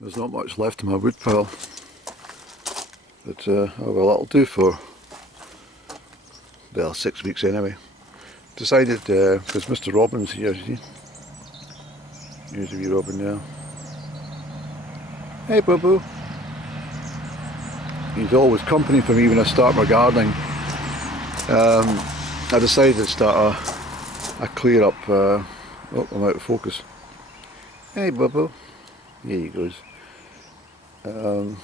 There's not much left in my wood pile, but oh well, that'll do for, well, 6 weeks anyway. Decided, because Mr. Robin's here, see? Here's a wee robin now. Hey Boo Boo! He's always company for me when I start my gardening. I decided to start a clear up, oh, I'm out of focus. Hey Boo Boo! Here he goes. In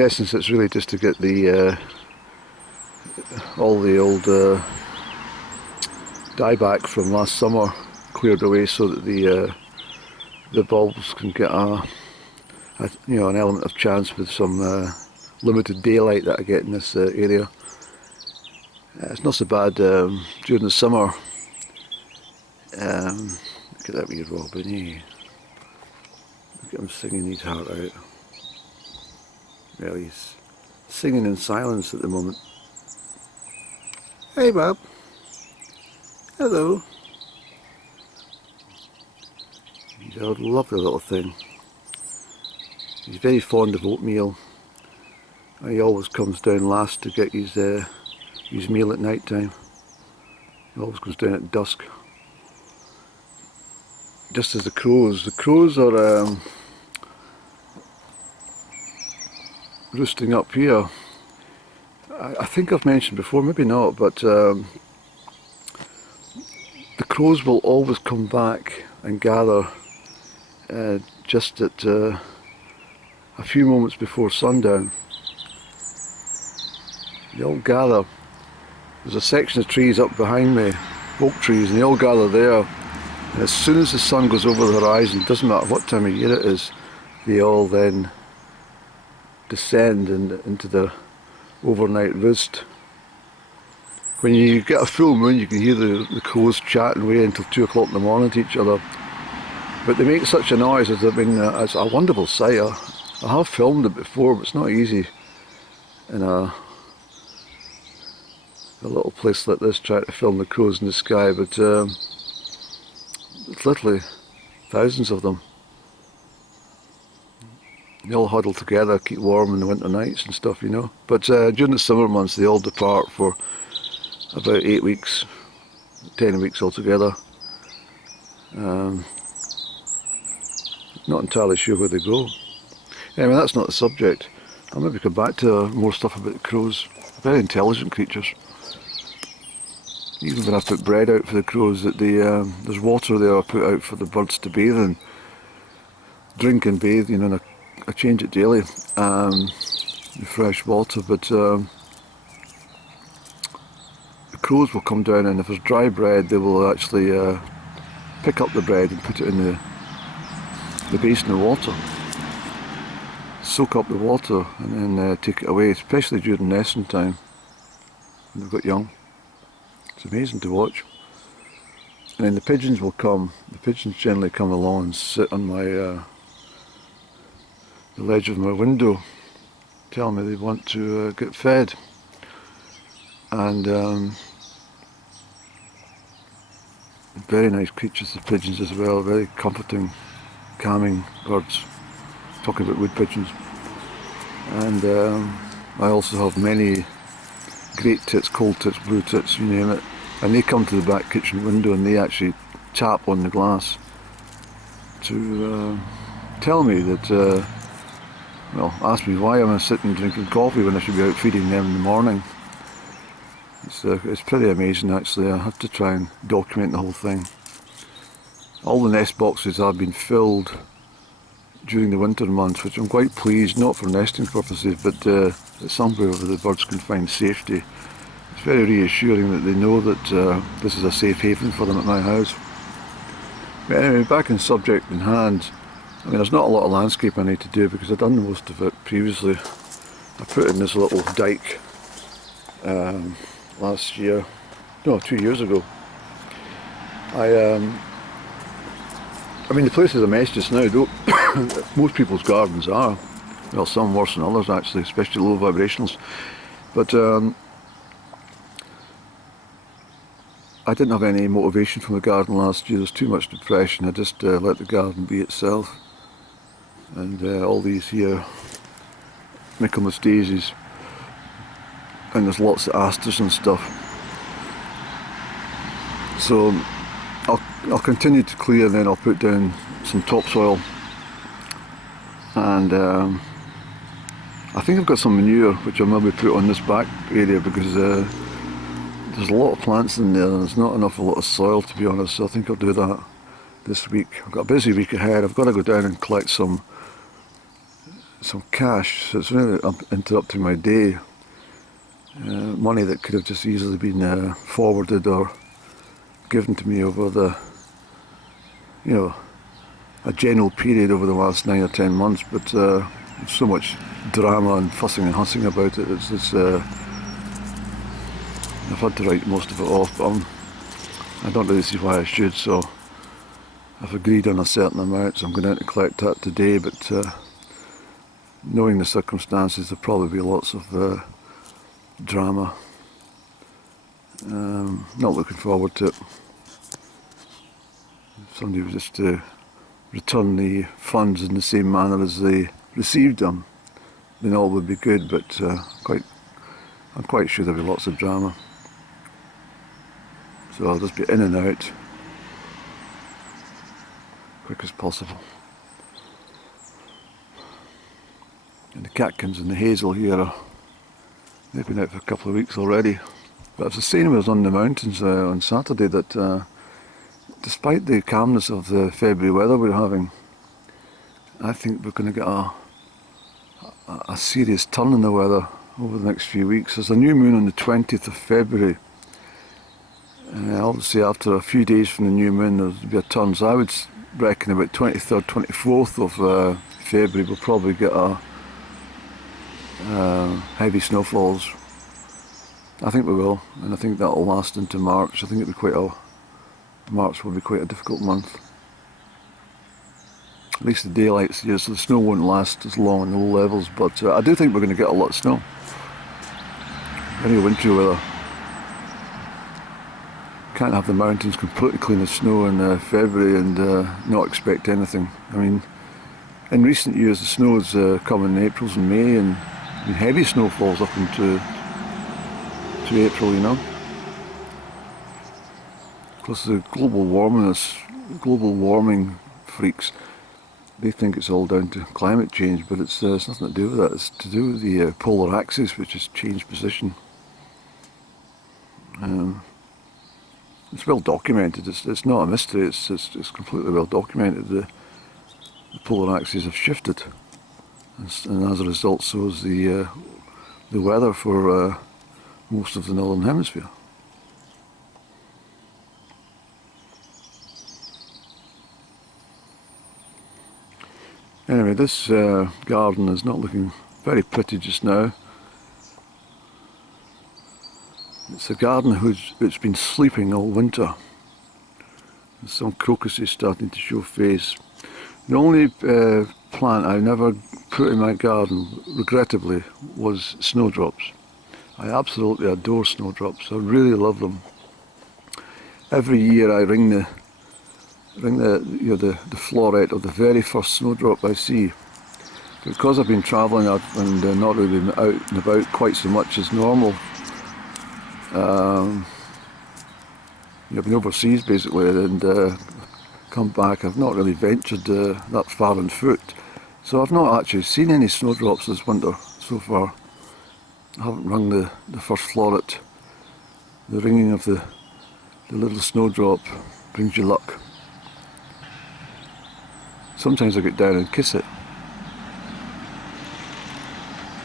essence, it's really just to get the all the old dieback from last summer cleared away, so that the bulbs can get an element of chance with some limited daylight that I get in this area. It's not so bad during the summer. Look at that wee robin, eh? Look at him singing his heart out. Well, he's singing in silence at the moment. Hey Bob. Hello. He's a lovely little thing. He's very fond of oatmeal. He always comes down last to get his meal at night time. He always comes down at dusk. Just as the crows are roosting up here. I think I've mentioned before, maybe not, but the crows will always come back and gather just at a few moments before sundown. They all gather. There's a section of trees up behind me, oak trees, and they all gather there. And as soon as the sun goes over the horizon, doesn't matter what time of year it is, they all then descend into the overnight roost. When you get a full moon, you can hear the crows chatting away until 2 o'clock in the morning to each other. But they make such a noise. It's a wonderful sight. I have filmed it before, but it's not easy in a little place like this trying to film the crows in the sky. But it's literally thousands of them. They all huddle together, keep warm in the winter nights and stuff, you know. But during the summer months, they all depart for about 8 weeks, 10 weeks altogether. Not entirely sure where they go. Anyway, that's not the subject. I'll maybe come back to more stuff about the crows. Very intelligent creatures. Even when I put bread out for the crows, there's water there I put out for the birds to bathe in. Drink and bathe, you know, and I change it daily, fresh water, but the crows will come down, and if there's dry bread they will actually pick up the bread and put it in the basin of water, soak up the water and then take it away, especially during nesting time when they've got young. It's amazing to watch. And then the pigeons will come. The pigeons generally come along and sit on my the ledge of my window, tell me they want to get fed. And very nice creatures, the pigeons as well, very comforting, calming birds. Talking about wood pigeons. And I also have many great tits, cold tits, blue tits, you name it, and they come to the back kitchen window and they actually tap on the glass to tell me that well, ask me why am I sitting drinking coffee when I should be out feeding them in the morning. It's pretty amazing actually. I have to try and document the whole thing. All the nest boxes have been filled during the winter months, which I'm quite pleased, not for nesting purposes, but it's somewhere where the birds can find safety. It's very reassuring that they know that this is a safe haven for them at my house. But anyway, back in subject in hand. I mean, there's not a lot of landscape I need to do because I've done most of it previously. I put in this little dike last year, no, 2 years ago. I mean, the place is a mess just now, though. Most people's gardens are. Well, some worse than others actually, especially low vibrationals. But I didn't have any motivation from the garden last year. There's too much depression. I just let the garden be itself. And all these here Michaelmas daisies, and there's lots of asters and stuff. So I'll continue to clear, and then I'll put down some topsoil, and I think I've got some manure which I'll maybe put on this back area, because there's a lot of plants in there and there's not enough a lot of soil, to be honest. So I think I'll do that this week. I've got a busy week ahead. I've got to go down and collect some cash, so it's really interrupting my day. Money that could have just easily been forwarded or given to me over the, a general period over the last 9 or 10 months, but there's so much drama and fussing and hussing about it. I've had to write most of it off, but I don't really see why I should, so I've agreed on a certain amount, so I'm going down to collect that today, but knowing the circumstances, there'll probably be lots of drama. Not looking forward to it. If somebody was just to return the funds in the same manner as they received them, then all would be good, but I'm quite sure there'll be lots of drama. So I'll just be in and out quick as possible. And the catkins and the hazel here they've been out for a couple of weeks already. But I was saying when I was on the mountains on Saturday that despite the calmness of the February weather we're having, I think we're going to get a serious turn in the weather over the next few weeks. There's a new moon on the 20th of February. Obviously after a few days from the new moon there'll be a turn, so I would reckon about 23rd, 24th of February we'll probably get heavy snowfalls. I think we will, and I think that'll last into March. I think March will be quite a difficult month. At least the daylight's here, so the snow won't last as long in the low levels, but I do think we're going to get a lot of snow. Very wintry weather. Can't have the mountains completely clean of snow in February and not expect anything. I mean, in recent years the snow has come in April and May, and heavy snowfalls up into April, Of course, the global warming freaks, they think it's all down to climate change, but it's nothing to do with that. It's to do with the polar axis, which has changed position. It's well documented. It's not a mystery. It's completely well documented. The polar axes have shifted, and as a result, so is the weather for most of the northern hemisphere. Anyway, this garden is not looking very pretty just now. It's a garden which been sleeping all winter. There's some crocuses starting to show face. The only plant I never put in my garden, regrettably, was snowdrops. I absolutely adore snowdrops. I really love them. Every year I ring the floret of the very first snowdrop I see. Because I've been travelling and not really been out and about quite so much as normal. I've been overseas basically, and come back. I've not really ventured that far on foot, so I've not actually seen any snowdrops this winter so far. I haven't rung the first floret. The ringing of the little snowdrop brings you luck. Sometimes I get down and kiss it,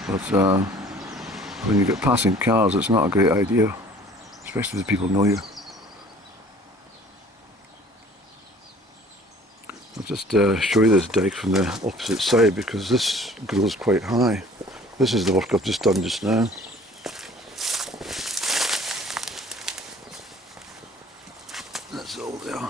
but when you get passing cars it's not a great idea, especially if people know you. I'll just show you this dike from the opposite side, because this grows quite high. This is the work I've just done just now. That's all there.